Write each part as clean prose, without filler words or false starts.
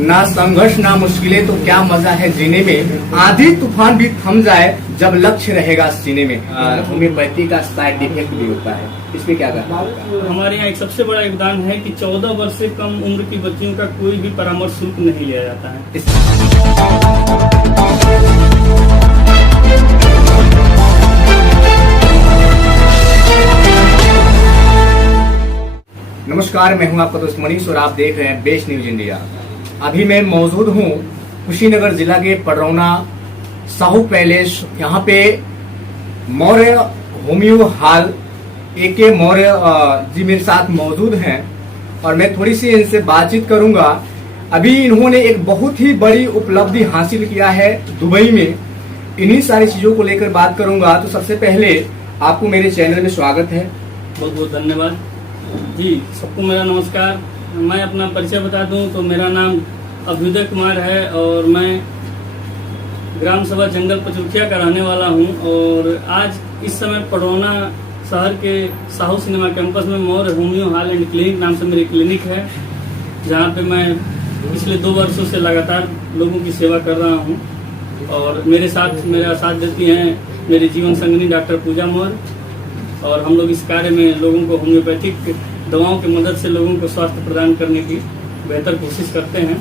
ना संघर्ष ना मुश्किलें तो क्या मजा है जीने में, आंधी तूफान भी थम जाए जब लक्ष्य रहेगा सीने में। होम्योपैथी का साइड इफेक्ट भी होता है, इसमें क्या कहना है? हमारे यहाँ एक सबसे बड़ा योगदान है कि 14 वर्ष से कम उम्र की बच्चियों का कोई भी परामर्श शुल्क नहीं लिया जाता है। नमस्कार, मैं हूं आपका दोस्त मनीष और आप देख रहे हैं बेस्ट न्यूज इंडिया। अभी मैं मौजूद हूं कुशीनगर जिला के पडरौना साहू पैलेस। यहाँ पे Maurya homeo hall AK Maurya ji मेरे साथ मौजूद हैं और मैं थोड़ी सी इनसे बातचीत करूंगा। अभी इन्होंने एक बहुत ही बड़ी उपलब्धि हासिल किया है दुबई में, इन्हीं सारी चीजों को लेकर बात करूंगा। तो सबसे पहले आपको मेरे चैनल में स्वागत है। बहुत बहुत धन्यवाद जी। सबको मेरा नमस्कार। मैं अपना परिचय बता दूं तो मेरा नाम अभ्युदय कुमार है और मैं ग्राम सभा जंगल पचरुखिया का रहने वाला हूं। और आज इस समय पडरौना शहर के साहू सिनेमा कैंपस में Maurya homeo hall and clinic नाम से मेरी क्लिनिक है, जहां पे मैं पिछले 2 वर्षों से लगातार लोगों की सेवा कर रहा हूं। और मेरा साथ देती हैं मेरी जीवन संगिनी डॉक्टर पूजा मौर्य। और हम लोग इस कार्य में लोगों को होम्योपैथिक दवाओं की मदद से लोगों को स्वास्थ्य प्रदान करने की बेहतर कोशिश करते हैं।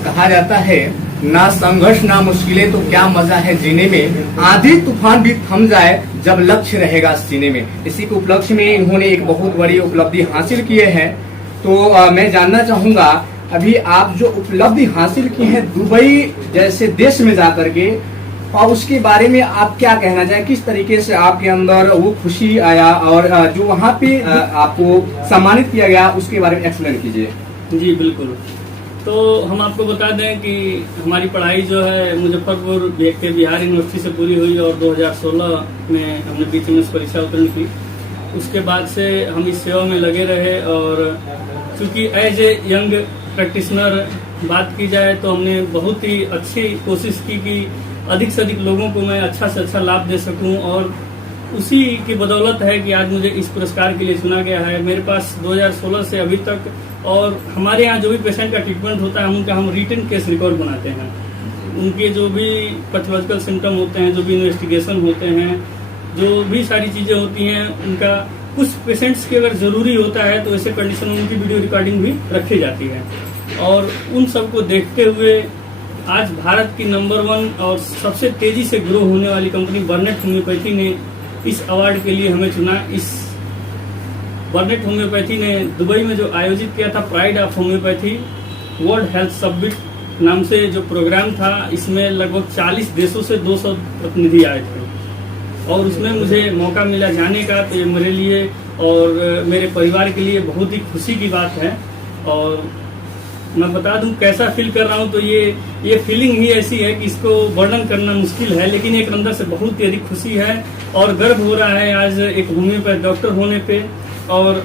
कहा जाता है ना संघर्ष ना मुश्किलें तो क्या मजा है जीने में, आंधी तूफान भी थम जाए जब लक्ष्य रहेगा सीने में। इसी के उपलक्ष्य में इन्होंने एक बहुत बड़ी उपलब्धि हासिल किए हैं। तो मैं जानना चाहूंगा, अभी आप जो उपलब्धि हासिल की है दुबई जैसे देश में जाकर के, और उसके बारे में आप क्या कहना चाहें? किस तरीके से आपके अंदर वो खुशी आया और जो वहाँ पे आपको सम्मानित किया गया उसके बारे में एक्सप्लेन कीजिए। जी बिल्कुल। तो हम आपको बता दें कि हमारी पढ़ाई जो है मुजफ्फरपुर के बिहार यूनिवर्सिटी से पूरी हुई और 2016 में हमने BCMS परीक्षा उत्तीर्ण की। उसके बाद से हम इस सेवा में लगे रहे और चूंकि एज ए यंग प्रैक्टिशनर बात की जाए तो हमने बहुत ही अच्छी कोशिश की कि अधिक से अधिक लोगों को मैं अच्छा से अच्छा लाभ दे सकूं। और उसी की बदौलत है कि आज मुझे इस पुरस्कार के लिए चुना गया है। मेरे पास 2016 से अभी तक, और हमारे यहाँ जो भी पेशेंट का ट्रीटमेंट होता है हम रिटन केस रिकॉर्ड बनाते हैं। उनके जो भी पैथोलॉजिकल सिम्टम होते हैं, जो भी इन्वेस्टिगेशन होते हैं, जो भी सारी चीजें होती हैं, उनका कुछ पेशेंट्स के अगर जरूरी होता है तो ऐसे कंडीशन में उनकी वीडियो रिकॉर्डिंग भी रखी जाती है। और उन सबको देखते हुए आज भारत की नंबर 1 और सबसे तेजी से ग्रो होने वाली कंपनी बर्नेट होम्योपैथी ने इस अवार्ड के लिए हमें चुना। इस बर्नेट होम्योपैथी ने दुबई में जो आयोजित किया था pride of homeopathy world health summit नाम से जो प्रोग्राम था, इसमें लगभग 40 देशों से 200 प्रतिनिधि आए थे और उसमें मुझे मौका मिला जाने का। तो ये मेरे लिए और मेरे परिवार के लिए बहुत ही खुशी की बात है। और मैं बता दूं कैसा फील कर रहा हूं, तो ये फीलिंग ही ऐसी है कि इसको वर्णन करना मुश्किल है, लेकिन एक अंदर से बहुत ही अधिक खुशी है और गर्व हो रहा है आज एक होम्योपैथ डॉक्टर होने पे। और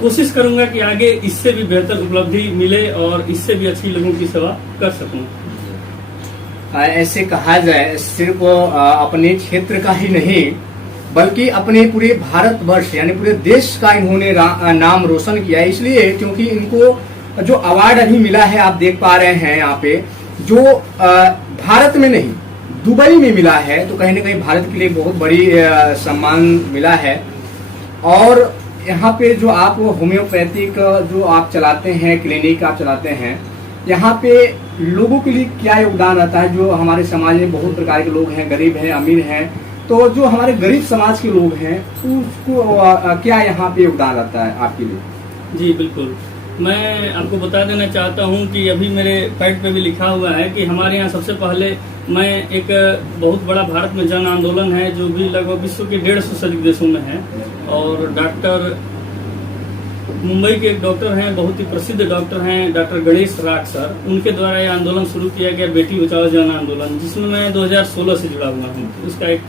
कोशिश करूंगा कि आगे इससे भी बेहतर उपलब्धि मिले और इससे भी अच्छी लोगों की सेवा कर सकूं। ऐसे कहा जाए सिर्फ अपने क्षेत्र का ही नहीं बल्कि अपने पूरे भारतवर्ष यानी पूरे देश का इन्होंने नाम रोशन किया है। इसलिए क्योंकि इनको जो अवार्ड अभी मिला है, आप देख पा रहे हैं यहाँ पे, जो भारत में नहीं दुबई में मिला है, तो कहीं ना कहीं भारत के लिए बहुत बड़ी सम्मान मिला है। और यहाँ पे जो आप होम्योपैथिक जो आप चलाते हैं, क्लिनिक आप चलाते हैं, यहाँ पे लोगों के लिए क्या योगदान रहता है? जो हमारे समाज में बहुत प्रकार के लोग हैं, गरीब हैं, अमीर हैं, तो जो हमारे गरीब समाज के लोग हैं उसको क्या यहाँ पे योगदान रहता है आपके लिए? जी बिल्कुल। मैं आपको बता देना चाहता हूं कि अभी मेरे फैक्ट पे भी लिखा हुआ है कि हमारे यहाँ सबसे पहले मैं एक बहुत बड़ा भारत में जन आंदोलन है जो भी लगभग विश्व के 150 से अधिक देशों में है। और डॉक्टर मुंबई के एक डॉक्टर हैं, बहुत ही प्रसिद्ध डॉक्टर हैं, डॉक्टर गणेश राठ सर, उनके द्वारा यह आंदोलन शुरू किया गया बेटी बचाओ जन आंदोलन, जिसमें मैं 2016 से जुड़ा हुआ हूँ, उसका एक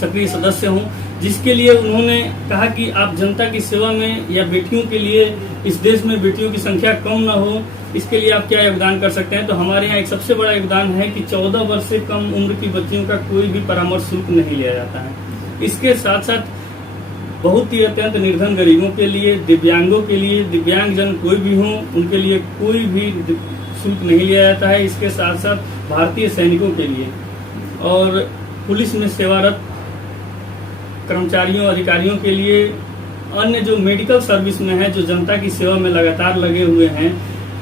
सक्रिय सदस्य हूँ। जिसके लिए उन्होंने कहा कि आप जनता की सेवा में या बेटियों के लिए, इस देश में बेटियों की संख्या कम न हो, इसके लिए आप क्या योगदान कर सकते हैं? तो हमारे यहाँ एक सबसे बड़ा योगदान है कि 14 वर्ष से कम उम्र की बच्चियों का कोई भी परामर्श शुल्क नहीं लिया जाता है। इसके साथ साथ बहुत ही अत्यंत निर्धन गरीबों के लिए, दिव्यांगों के लिए, दिव्यांगजन कोई भी हों उनके लिए कोई भी शुल्क नहीं लिया जाता है। इसके साथ साथ भारतीय सैनिकों के लिए और पुलिस में सेवारत कर्मचारियों अधिकारियों के लिए, अन्य जो मेडिकल सर्विस में है, जो जनता की सेवा में लगातार लगे हुए हैं,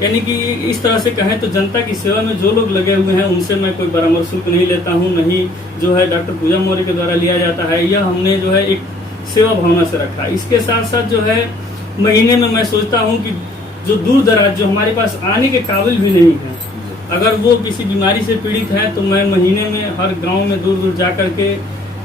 यानी कि इस तरह से कहें तो जनता की सेवा में जो लोग लगे हुए हैं उनसे मैं कोई परामर्श शुल्क नहीं लेता हूं, नहीं जो है डॉक्टर पूजा मौर्य के द्वारा लिया जाता है। यह हमने जो है एक सेवा भावना से रखा। इसके साथ साथ जो है महीने में मैं सोचता हूं कि जो दूर दराज जो हमारे पास आने के काबिल भी नहीं है, अगर वो किसी बीमारी से पीड़ित है तो मैं महीने में हर गांव में दूर दूर जा करके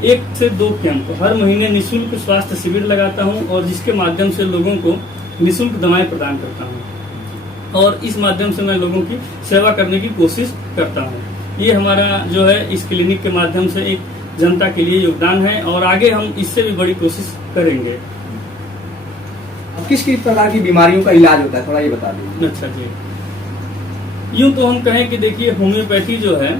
1 से 2 कैंप हर महीने निःशुल्क स्वास्थ्य शिविर लगाता हूं और जिसके माध्यम से लोगों को निःशुल्क दवाएं प्रदान करता हूं और इस माध्यम से मैं लोगों की सेवा करने की कोशिश करता हूं। ये हमारा जो है इस क्लिनिक के माध्यम से एक जनता के लिए योगदान है और आगे हम इससे भी बड़ी कोशिश करेंगे। अब किस किस प्रकार की बीमारियों का इलाज होता है, थोड़ा ये बता दीजिए। अच्छा जी, यूं तो हम कहें कि देखिए होम्योपैथी जो है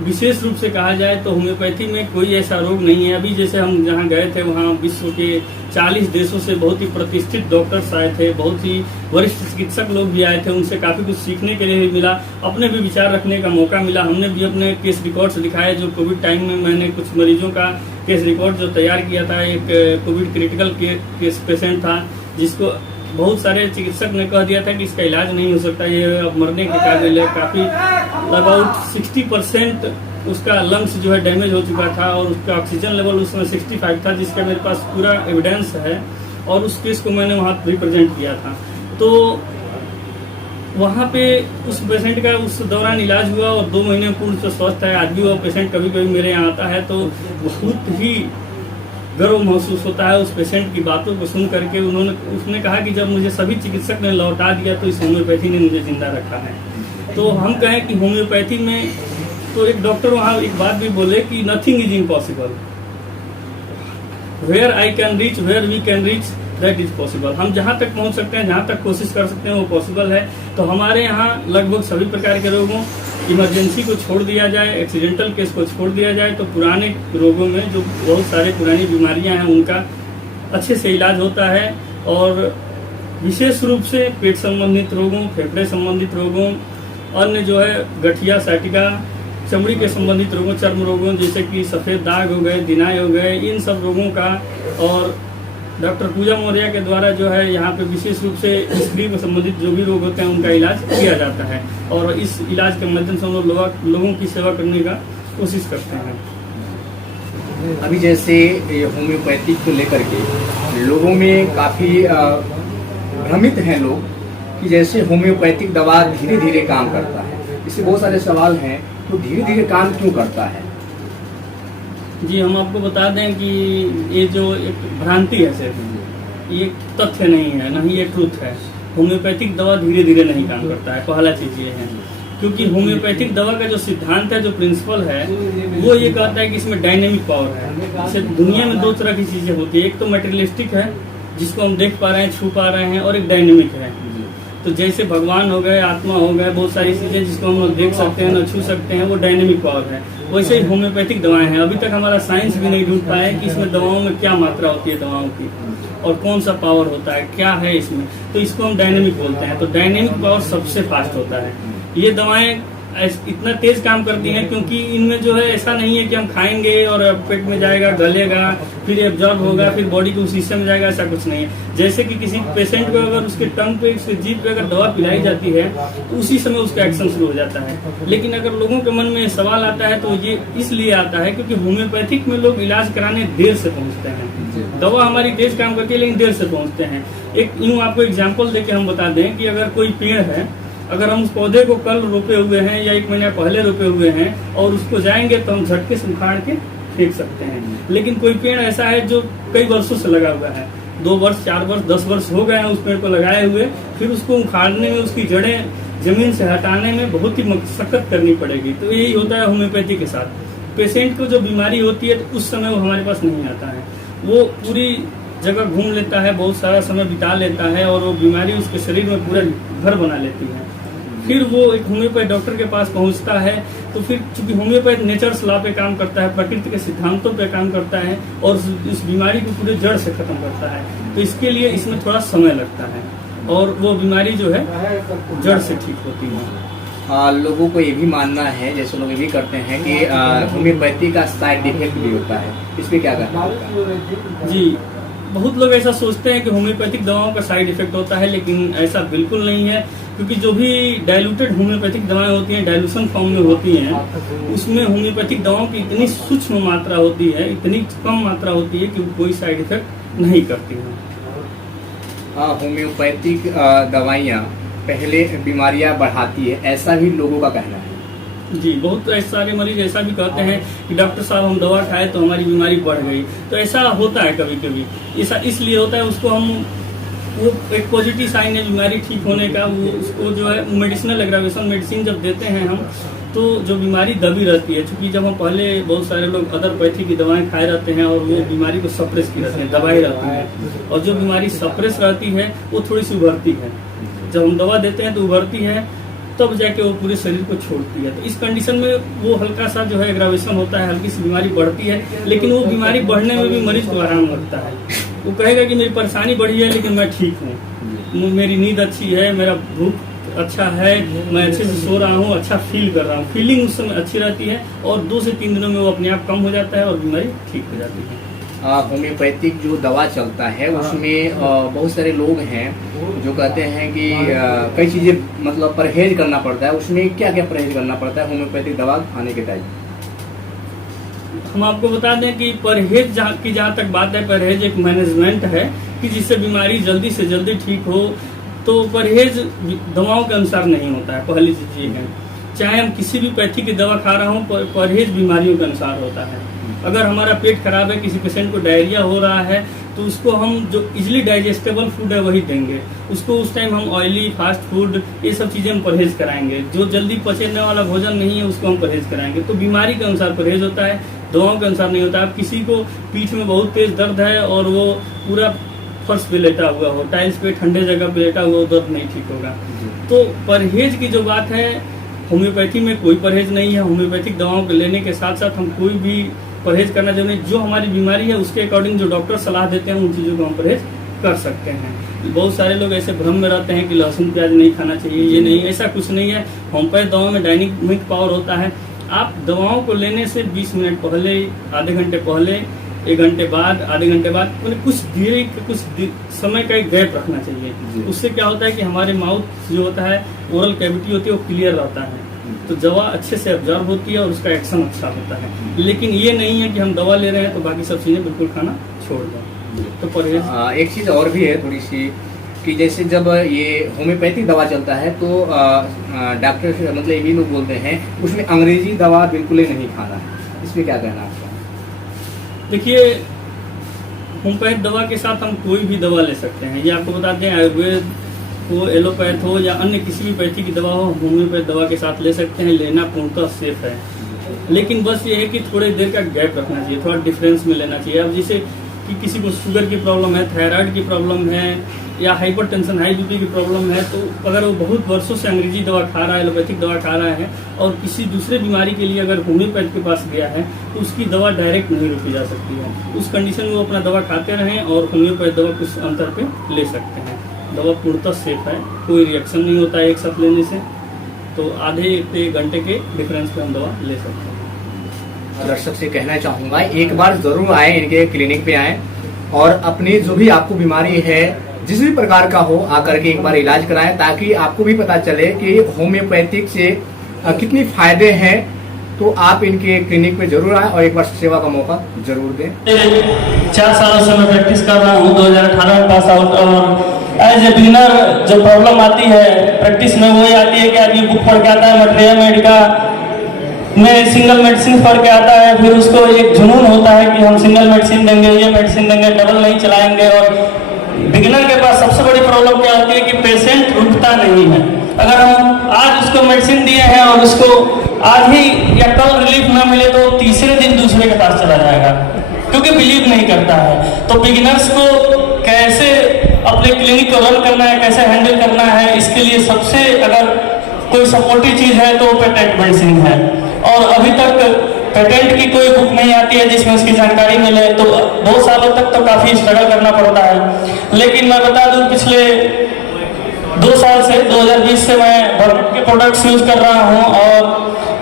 विशेष रूप से कहा जाए तो होम्योपैथी में कोई ऐसा रोग नहीं है। अभी जैसे हम जहाँ गए थे वहाँ विश्व के 40 देशों से बहुत ही प्रतिष्ठित डॉक्टर्स आए थे, बहुत ही वरिष्ठ चिकित्सक लोग भी आए थे, उनसे काफी कुछ सीखने के लिए भी मिला, अपने भी विचार रखने का मौका मिला। हमने भी अपने केस रिकॉर्ड्स दिखाए। जो कोविड टाइम में मैंने कुछ मरीजों का केस रिकॉर्ड जो तैयार किया था, एक कोविड क्रिटिकल केस पेशेंट था जिसको बहुत सारे चिकित्सक ने कह दिया था कि इसका इलाज नहीं हो सकता, ये अब मरने के काबिल है। काफी अबाउट 60% उसका लंग्स जो है डैमेज हो चुका था और उसका ऑक्सीजन लेवल उस समय 65 था, जिसका मेरे पास पूरा एविडेंस है और उस केस को मैंने वहाँ रिप्रेजेंट किया था। तो वहाँ पे उस पेशेंट का उस दौरान इलाज हुआ और 2 महीने पूर्ण से स्वस्थ है। आज भी वो पेशेंट कभी कभी मेरे यहाँ आता है तो बहुत ही गर्व महसूस होता है उस पेशेंट की बातों को सुन करके। उसने कहा कि जब मुझे सभी चिकित्सक ने लौटा दिया तो इस होम्योपैथी ने मुझे जिंदा रखा है। तो हम कहें कि होम्योपैथी में तो एक डॉक्टर वहाँ एक बात भी बोले कि nothing is impossible, where I can reach, where we can reach that is possible. हम जहाँ तक पहुँच सकते हैं, जहाँ तक कोशिश कर सकते हैं वो पॉसिबल है। तो हमारे यहाँ लगभग सभी प्रकार के रोगों, इमरजेंसी को छोड़ दिया जाए, एक्सीडेंटल केस को छोड़ दिया जाए तो पुराने रोगों में जो बहुत सारे पुरानी बीमारियां हैं उनका अच्छे से इलाज होता है। और विशेष रूप से पेट संबंधित रोगों, फेफड़े संबंधित रोगों, अन्य जो है गठिया, साइटिका, चमड़ी के संबंधित रोगों, चर्म रोगों जैसे कि सफेद दाग हो गए, दिनाय हो गए, इन सब रोगों का और डॉक्टर पूजा मौर्य के द्वारा जो है यहाँ पे विशेष रूप से स्त्री से संबंधित जो भी रोग होते हैं उनका इलाज किया जाता है और इस इलाज के माध्यम से हम लोगों की सेवा करने का कोशिश करते हैं। अभी जैसे होम्योपैथी को लेकर के लोगों में काफी भ्रमित हैं लोग कि जैसे होम्योपैथिक दवा धीरे धीरे काम करता है, इससे बहुत सारे सवाल हैं, तो धीरे धीरे काम क्यों करता है? जी, हम आपको बता दें कि ये जो एक भ्रांति है सिर्फ, ये तथ्य नहीं है, ना ही ये ट्रूथ है। होम्योपैथिक दवा धीरे धीरे नहीं काम करता है, पहला चीज ये है। क्योंकि होम्योपैथिक दवा का जो सिद्धांत है, जो प्रिंसिपल है, वो ये कहता है कि इसमें डायनेमिक पावर है। जैसे दुनिया में 2 तरह की चीजें होती है, एक तो मटेरियलिस्टिक है जिसको हम देख पा रहे हैं, छू पा रहे हैं, और एक डायनेमिक है। तो जैसे भगवान हो गए, आत्मा हो गए, बहुत सारी चीजें जिसको हम लोग देख सकते हैं, न छू सकते हैं, वो डायनेमिक पावर है। वैसे ही होम्योपैथिक दवाएं हैं। अभी तक हमारा साइंस भी नहीं ढूंढ पाया है कि इसमें दवाओं में क्या मात्रा होती है दवाओं की और कौन सा पावर होता है, क्या है इसमें। तो इसको हम डायनेमिक बोलते हैं। तो डायनेमिक पावर सबसे फास्ट होता है। ये दवाएं इतना तेज काम करती हैं क्योंकि इनमें जो है ऐसा नहीं है कि हम खाएंगे और पेट में जाएगा, गलेगा, फिर एब्जॉर्ब होगा, फिर बॉडी के उस हिस्से में जाएगा, ऐसा कुछ नहीं है। जैसे कि किसी पेशेंट को अगर उसके टंग पे, उसके जीभ पे अगर दवा पिलाई जाती है तो उसी समय उसका एक्शन शुरू हो जाता है। लेकिन अगर लोगों के मन में सवाल आता है तो ये इसलिए आता है क्योंकि होम्योपैथिक में लोग इलाज कराने देर से पहुंचते हैं। दवा हमारी तेज काम करती है लेकिन देर से पहुंचते हैं। एक यूं आपको एग्जाम्पल देके हम बता दें कि अगर कोई पेड़ है, अगर हम उस पौधे को कल रोपे हुए हैं या 1 महीना पहले रोपे हुए हैं और उसको जाएंगे तो हम झटके से उखाड़ के फेंक सकते हैं। लेकिन कोई पेड़ ऐसा है जो कई वर्षों से लगा हुआ है, 2 वर्ष, 4 वर्ष, 10 वर्ष हो गए हैं उस पेड़ को लगाए हुए, फिर उसको उखाड़ने में, उसकी जड़ें जमीन से हटाने में बहुत ही मशक्कत करनी पड़ेगी। तो यही होता है होम्योपैथी के साथ। पेशेंट को जो बीमारी होती है तो उस समय वो हमारे पास नहीं आता है, वो पूरी जगह घूम लेता है, बहुत सारा समय बिता लेता है और वो बीमारी उसके शरीर में पूरा घर बना लेती है। फिर वो एक होम्योपैथ डॉक्टर के पास पहुंचता है, तो फिर चूंकि होम्योपैथ नेचर्स लॉ पे काम करता है, प्रकृति के सिद्धांतों पे काम करता है और इस बीमारी को पूरे जड़ से खत्म करता है, तो इसके लिए इसमें थोड़ा समय लगता है और वो बीमारी जो है जड़ से ठीक होती है। लोगों को ये भी मानना है, जैसे लोग ये भी करते हैं कि होम्योपैथी का साइड इफेक्ट भी होता है, इस पे क्या कहना है? जी, बहुत लोग ऐसा सोचते हैं कि होम्योपैथिक दवाओं का साइड इफेक्ट होता है, लेकिन ऐसा बिल्कुल नहीं है, क्योंकि जो भी डाइल्यूटेड होम्योपैथिक दवाएं होती हैं, डाइल्यूशन फॉर्म में होती हैं, उसमें होम्योपैथिक दवाओं की इतनी सूक्ष्म मात्रा होती है, इतनी कम मात्रा होती है कि वो कोई साइड इफेक्ट नहीं करती हैं। होम्योपैथिक दवाइयाँ पहले बीमारियां बढ़ाती है, ऐसा भी लोगों का कहना है। जी, बहुत सारे मरीज ऐसा भी कहते हैं कि डॉक्टर साहब हम दवा खाए तो हमारी बीमारी बढ़ गई, तो ऐसा होता है कभी कभी। ऐसा इसलिए होता है, उसको हम वो एक पॉजिटिव साइन है बीमारी ठीक होने का, वो उसको जो है मेडिसिनल एग्रावेशन मेडिसिन जब देते हैं हम, तो जो बीमारी दबी रहती है, क्योंकि जब हम पहले बहुत सारे लोग अदरपैथी की दवाएं खाए रहते हैं और वो बीमारी को सप्रेस की रहते हैं, दबाई रहती है, और जो बीमारी सप्रेस रहती है वो थोड़ी सी उभरती है। जब हम दवा देते हैं तो उभरती है, तब जाके वो पूरे शरीर को छोड़ती है। तो इस कंडीशन में वो हल्का सा जो है एग्रावेशन होता है, हल्की सी बीमारी बढ़ती है, लेकिन वो बीमारी बढ़ने में भी मरीज को आराम लगता है। वो कहेगा कि मेरी परेशानी बढ़ी है लेकिन मैं ठीक हूँ, मेरी नींद अच्छी है, मेरा भूख अच्छा है, मैं अच्छे से सो रहा हूँ, अच्छा फील कर रहा हूँ, फीलिंग उस समय अच्छी रहती है और 2 से 3 दिनों में वो अपने आप कम हो जाता है और बीमारी ठीक हो जाती है। होम्योपैथिक जो दवा चलता है उसमें बहुत सारे लोग हैं जो कहते हैं कि कई चीजें मतलब परहेज करना पड़ता है, उसमें क्या क्या परहेज करना पड़ता है होम्योपैथिक दवा खाने के टाइम? हम आपको बता दें कि परहेज जहाँ तक बात है, परहेज एक मैनेजमेंट है कि जिससे बीमारी जल्दी से जल्दी ठीक हो। तो परहेज दवाओं के अनुसार नहीं होता है, पहली चीज ये है। चाहे हम किसी भी पैथी की दवा खा रहा हूँ, परहेज बीमारियों के अनुसार होता है। अगर हमारा पेट खराब है, किसी पेशेंट को डायरिया हो रहा है, तो उसको हम जो इजिली डाइजेस्टेबल फूड है वही देंगे। उसको उस टाइम हम ऑयली फास्ट फूड ये सब चीजें हम परहेज कराएंगे। जो जल्दी पचने वाला भोजन नहीं है उसको हम परहेज कराएंगे। तो बीमारी के अनुसार परहेज होता है, दवाओं के अनुसार नहीं होता। अब किसी को पीठ में बहुत तेज दर्द है और वो पूरा फर्श पे लेटा हुआ हो, टाइल्स पे ठंडे जगह पे लेटा हुआ, दर्द नहीं ठीक होगा। तो परहेज की जो बात है, होम्योपैथी में कोई परहेज नहीं है। होम्योपैथिक दवाओं को लेने के साथ साथ हम कोई भी परहेज करना चाहिए। जो हमारी बीमारी है उसके अकॉर्डिंग जो डॉक्टर सलाह देते हैं उन चीज़ों को हम परहेज कर सकते हैं। बहुत सारे लोग ऐसे भ्रम में रहते हैं कि लहसुन प्याज नहीं खाना चाहिए, ये नहीं, ऐसा कुछ नहीं है। होम्योपैथ दवाओं में डायनेमिक पावर होता है। आप दवाओं को लेने से 20 मिनट पहले, आधे घंटे पहले, 1 घंटे बाद, आधे घंटे बाद, मतलब कुछ देरी कुछ समय का एक गैप रखना चाहिए। उससे क्या होता है कि हमारे माउथ जो होता है, ओरल कैविटी होती है, वो क्लियर रहता है, तो दवा अच्छे से ऑब्जर्व होती है और उसका एक्शन अच्छा होता है। लेकिन ये नहीं है कि हम दवा ले रहे हैं तो बाकी सब चीजें बिल्कुल खाना छोड़ दें। तो परहेज एक चीज और भी है थोड़ी सी, कि जैसे जब ये होम्योपैथिक दवा चलता है तो डॉक्टर मतलब ये भी लोग बोलते हैं उसमें अंग्रेजी दवा बिल्कुल ही नहीं खाना है, इसमें क्या कहना है आपका? देखिए, होम्योपैथ दवा के साथ हम कोई भी दवा ले सकते हैं। ये आपको बताते हैं, आयुर्वेद हो, एलोपैथ हो या अन्य किसी भी पैथी की दवा हो, होम्योपैथ दवा के साथ ले सकते हैं। लेना पूर्णतः सेफ है, लेकिन बस ये है कि थोड़ी देर का गैप रखना चाहिए, थोड़ा डिफरेंस में लेना चाहिए। अब जैसे कि किसी को शुगर की प्रॉब्लम है, थायराइड की प्रॉब्लम है या हाइपरटेंशन, हाई बीपी की प्रॉब्लम है, तो अगर वो बहुत वर्षों से अंग्रेजी दवा खा रहा है, एलोपैथिक दवा खा रहा है और किसी दूसरे बीमारी के लिए अगर होम्योपैथ के पास गया है तो उसकी दवा डायरेक्ट नहीं रोकी जा सकती है। उस कंडीशन में वो अपना दवा खाते रहें और होम्योपैथ दवा कुछ अंतर पे ले सकते हैं। दवा पूर्णतः सेफ है, कोई रिएक्शन नहीं होता है एक साथ लेने से। तो आधे 1 घंटे के डिफरेंस पे हम दवा ले सकते हैं। दर्शक से कहना चाहूंगा, एक बार जरूर आए, इनके क्लिनिक पे आए और अपनी जो भी आपको बीमारी है, जिस भी प्रकार का हो, आकर के एक बार इलाज कराएं, ताकि आपको भी पता चले कि होम्योपैथिक से कितनी फायदे हैं। तो आप इनके क्लिनिक पे जरूर आए और एक बार सेवा का मौका जरूर दें। 4 सालों से मैं प्रैक्टिस कर रहा हूँ, 2018 में पास आउट। और एज ए बिगिनर जो प्रॉब्लम आती है प्रैक्टिस में, वही आती है कि आदमी बुक पढ़ के आता है, मटेरियल मेडिका में सिंगल मेडिसिन पढ़ के आता है, फिर उसको एक जुनून होता है कि हम सिंगल मेडिसिन देंगे, ये मेडिसिन देंगे, डबल नहीं चलाएंगे। और बिगिनर के पास सबसे बड़ी प्रॉब्लम क्या होती है कि पेशेंट रुकता नहीं है। अगर हम आज उसको मेडिसिन दिए हैं और उसको आज ही या कल रिलीफ ना मिले तो तीसरे दिन दूसरे के पास चला जाएगा, क्योंकि बिलीव नहीं करता है। तो बिगिनर्स को कैसे अपने क्लिनिक को रन करना है, कैसे हैंडल करना है, इसके लिए सबसे अगर कोई सपोर्टिव चीज है तो पेटेंट मेडिसिन है। और अभी तक पेटेंट की कोई बुक नहीं आती है जिसमें उसकी जानकारी मिले, तो 2 सालों तक तो काफी स्ट्रगल करना पड़ता है। लेकिन मैं बता दूं, पिछले 2 साल से 2020 से मैं बर्नेट के प्रोडक्ट्स यूज कर रहा हूं। और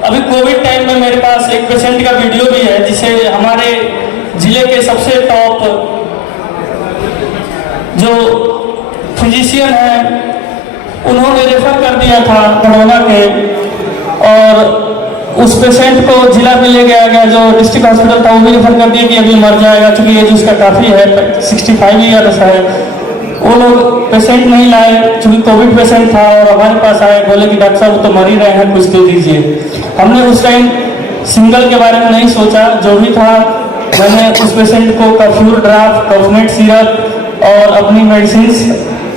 अभी कोविड टाइम में मेरे पास एक पेशेंट का वीडियो भी है जिसे हमारे जिले के सबसे टॉप जो फिजिशियन है उन्होंने रेफर कर दिया था कोरोना के, और उस पेशेंट को जिला में ले गया गया, जो डिस्ट्रिक्ट हॉस्पिटल था वो भी रेफर कर दिया कि अभी मर जाएगा, क्योंकि एज उसका काफ़ी है, 65 ईयर्स है। वो लोग पेशेंट नहीं लाए क्योंकि कोविड पेशेंट था, और हमारे पास आए, बोले कि डॉक्टर साहब वो तो मर ही रहे हैं, कुछ दे दीजिए। हमने उस टाइम सिंगल के बारे में नहीं सोचा, जो भी था मैंने उस पेशेंट को कफ्यूर ड्राफ्ट, कॉफमेट सिरप और अपनी मेडिसिन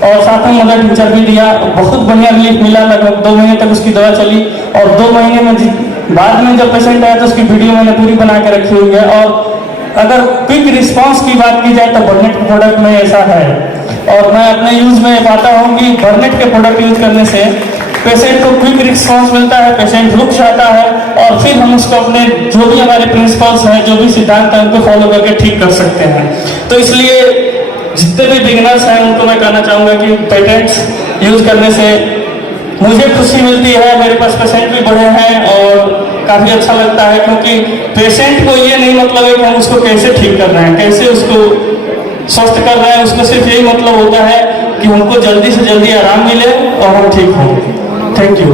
और साथ में मदर टीचर भी दिया। बहुत बढ़िया रिलीफ मिला, लगभग 2 महीने तक उसकी दवा चली। और 2 महीने में बाद में जब पेशेंट आया तो उसकी वीडियो मैंने पूरी बना के रखी हुई है। और अगर क्विक रिस्पांस की बात की जाए तो बर्नेट के प्रोडक्ट में ऐसा है। और मैं अपने यूज में पाता हूँ कि बर्नेट के प्रोडक्ट यूज करने से पेशेंट को क्विक रिस्पांस मिलता है, पेशेंट रुक जाता है, और फिर हम उसको अपने जो भी हमारे प्रिंसिपल्स हैं, जो भी सिद्धांत हैं, उनको फॉलो करके ठीक कर सकते हैं। तो इसलिए जितने भी बिगिनर्स हैं उनको मैं कहना चाहूँगा कि पेटेंट्स यूज करने से मुझे खुशी मिलती है, मेरे पास पेशेंट भी बढ़े हैं और काफ़ी अच्छा लगता है, क्योंकि पेशेंट को ये नहीं मतलब है कि हम उसको कैसे ठीक कर रहे हैं, कैसे उसको स्वस्थ कर रहे हैं, उसको सिर्फ यही मतलब होता है कि हमको जल्दी से जल्दी आराम मिले और हम ठीक हों। Thank you.